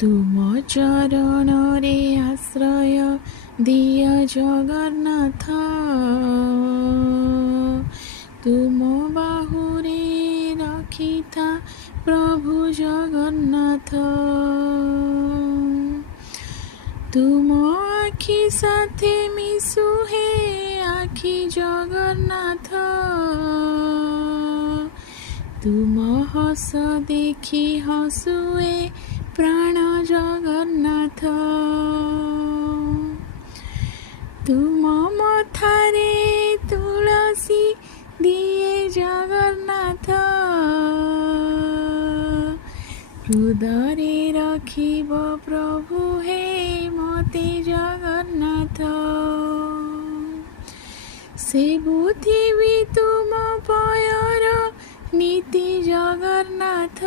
तुम चरणरे आश्रय दिय जगन्नाथ, तुम बाहुरे रखिथा प्रभु जगन्नाथ। तुम आखि साथे मिसु हे आखि जगन्नाथ, तुम हस देखि हसुए प्राण जगन्नाथ। तुम मथारे तुलसी दिए जगन्नाथ, हृदय रखिब प्रभु हे मते जगन्नाथ। से बुद्धिबि तुम पयर नीति जगन्नाथ,